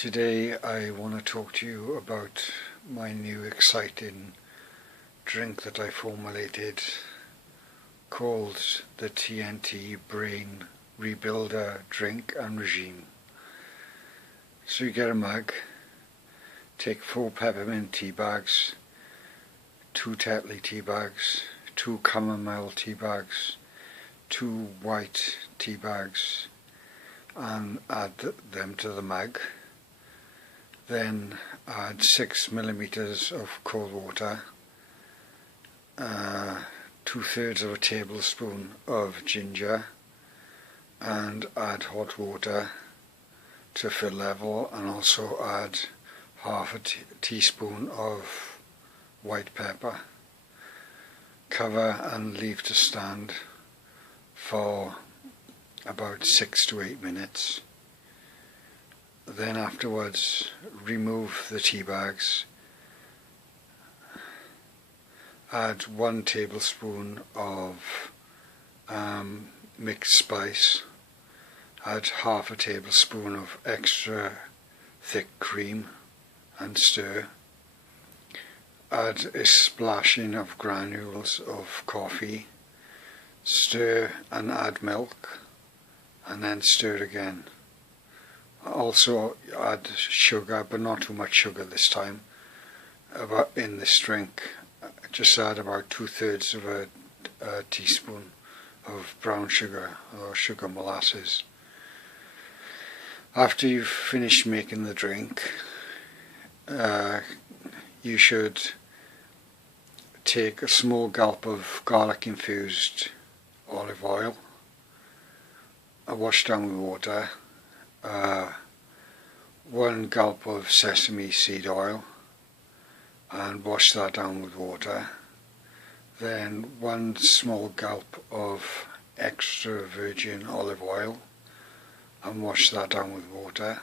Today I want to talk to you about my new exciting drink that I formulated called the TNT Brain Rebuilder Drink and Regime. So you get a mug, take 4 peppermint tea bags, 2 Tetley tea bags, 2 chamomile tea bags, 2 white tea bags, and add them to the mug. Then add 6 millimeters of cold water, 2/3 of a tablespoon of ginger, and add hot water to fill level, and also add half a teaspoon of white pepper. Cover and leave to stand for about 6 to 8 minutes. Then afterwards remove the tea bags, add 1 tablespoon of mixed spice, add half a tablespoon of extra thick cream and stir, add a splashing of granules of coffee, stir and add milk, and then stir again. Also add sugar, but not too much sugar this time. In this drink, just add about 2/3 of a teaspoon of brown sugar or sugar molasses. After you've finished making the drink, you should take a small gulp of garlic infused olive oil, wash down with water, 1 gulp of sesame seed oil, and wash that down with water. Then 1 small gulp of extra virgin olive oil, and wash that down with water.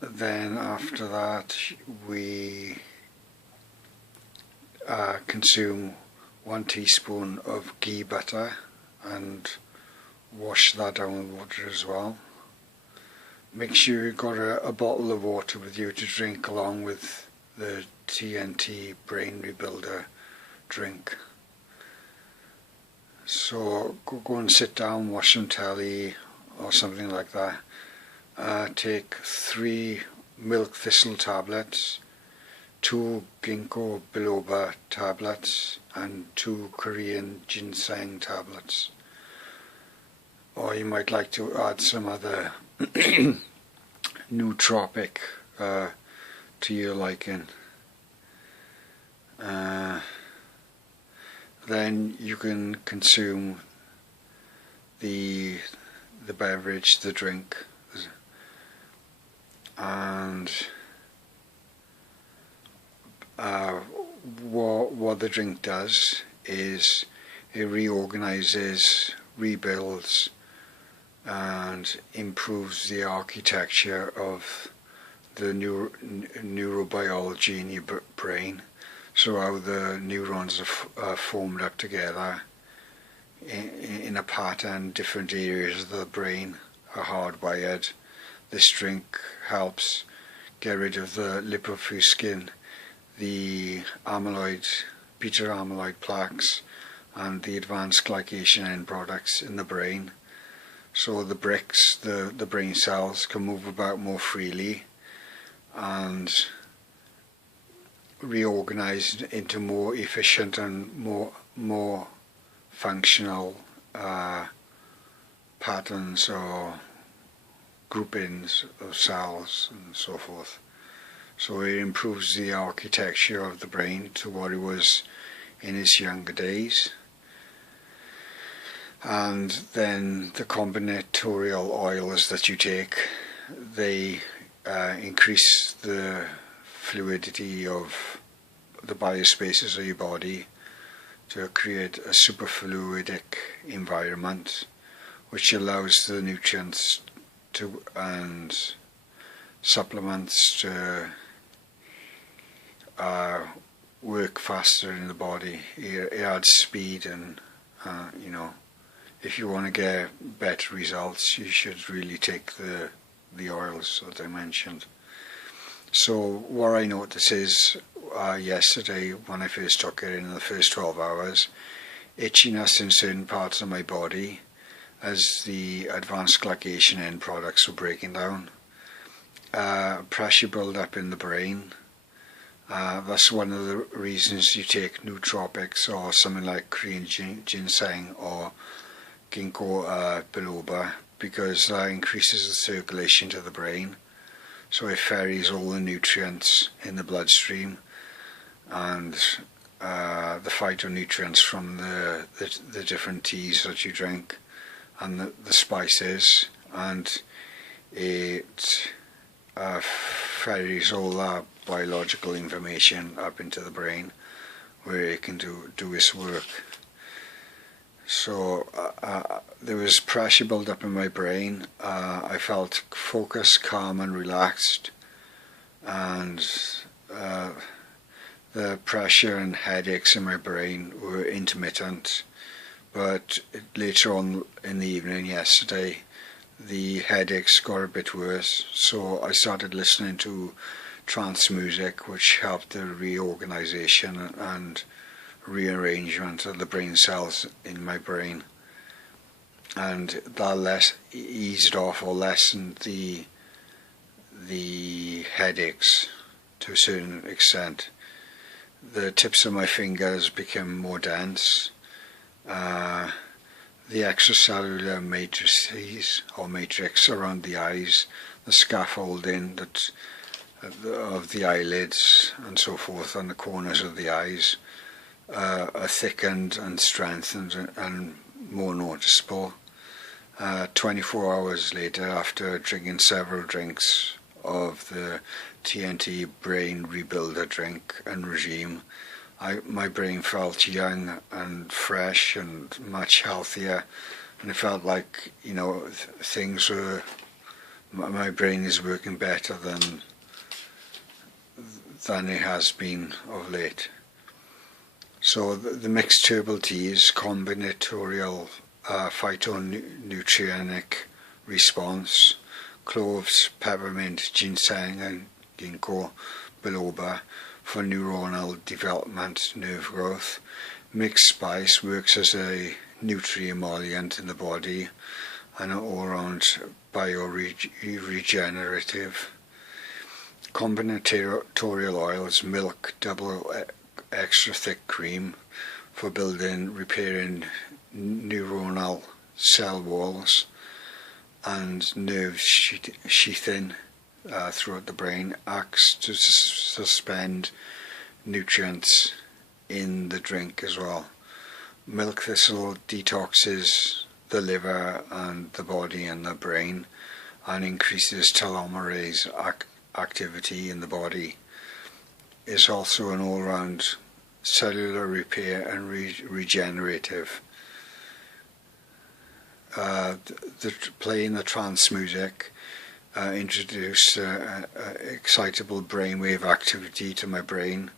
Then after that we consume 1 teaspoon of ghee butter and wash that down with water as well. Make sure you've got a bottle of water with you to drink along with the TNT Brain Rebuilder drink. So go and sit down, watch some telly or something like that. Take 3 milk thistle tablets, 2 ginkgo biloba tablets, and 2 Korean ginseng tablets. Or you might like to add some other nootropic to your liking. Then you can consume the beverage, the drink, and what the drink does is it reorganises, rebuilds, and improves the architecture of the neurobiology in your brain. So how the neurons are formed up together in a pattern, different areas of the brain are hardwired. This drink helps get rid of the lipofuscin, the amyloid, beta amyloid plaques, and the advanced glycation end products in the brain. So the bricks, the brain cells, can move about more freely and reorganize into more efficient and more functional patterns or groupings of cells and so forth. So it improves the architecture of the brain to what it was in its younger days. And then the combinatorial oils that you take, they increase the fluidity of the biospaces of your body to create a superfluidic environment, which allows the nutrients and supplements to work faster in the body. It adds speed, and if you want to get better results, you should really take the the oils that I mentioned. So what I noticed is yesterday when I first took it, in the first 12 hours, itchiness in certain parts of my body as the advanced glycation end products were breaking down, pressure build up in the brain. That's one of the reasons you take nootropics or something like Korean ginseng or ginkgo biloba, because that increases the circulation to the brain, so it ferries all the nutrients in the bloodstream and the phytonutrients from the different teas that you drink and the spices, and it ferries all that biological information up into the brain where it can do its work. So there was pressure built up in my brain. I felt focused, calm and relaxed, and the pressure and headaches in my brain were intermittent, but later on in the evening yesterday the headaches got a bit worse, so I started listening to trance music, which helped the reorganisation and rearrangement of the brain cells in my brain, and that eased off or lessened the headaches to a certain extent. The tips of my fingers became more dense. The extracellular matrices or matrix around the eyes, the scaffolding of the eyelids and so forth, and the corners of the eyes are thickened and strengthened and more noticeable. 24 hours later, after drinking several drinks of the TNT brain rebuilder drink and regime, my brain felt young and fresh and much healthier, and it felt like, things were, my brain is working better than it has been of late. So the mixed herbal teas, combinatorial phytonutrienic response, cloves, peppermint, ginseng and ginkgo biloba for neuronal development, nerve growth. Mixed spice works as a nutrient in the body and an all-round bioregenerative. Combinatorial oils, milk, double extra thick cream for building, repairing neuronal cell walls and nerve sheathing throughout the brain, acts to suspend nutrients in the drink as well. Milk thistle detoxes the liver and the body and the brain and increases telomerase activity in the body. It's also an all-round cellular repair and regenerative. Playing the trance music introduced excitable brainwave activity to my brain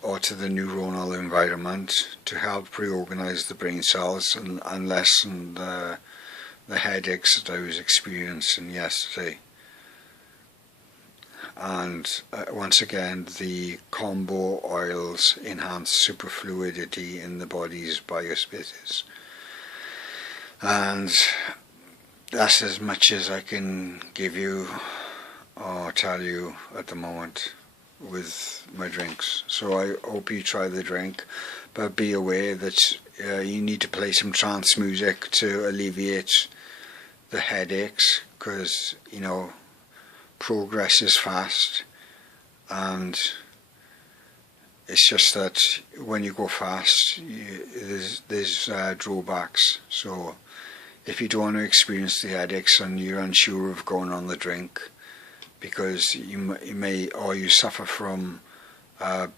or to the neuronal environment to help reorganize the brain cells and lessen the headaches that I was experiencing yesterday. And once again, the combo oils enhance superfluidity in the body's biospaces. And that's as much as I can give you or tell you at the moment with my drinks. So I hope you try the drink, but be aware that you need to play some trance music to alleviate the headaches, because progress is fast, and it's just that when you go fast there's drawbacks. So if you don't want to experience the headaches and you're unsure of going on the drink because you may or you suffer from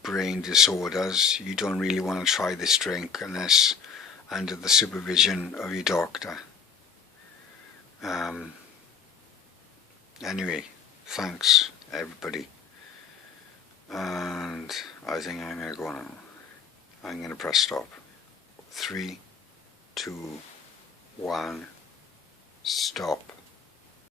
brain disorders, you don't really want to try this drink unless under the supervision of your doctor. Anyway, thanks everybody, and I think I'm going to go now. I'm going to press stop. 3, 2, 1, stop.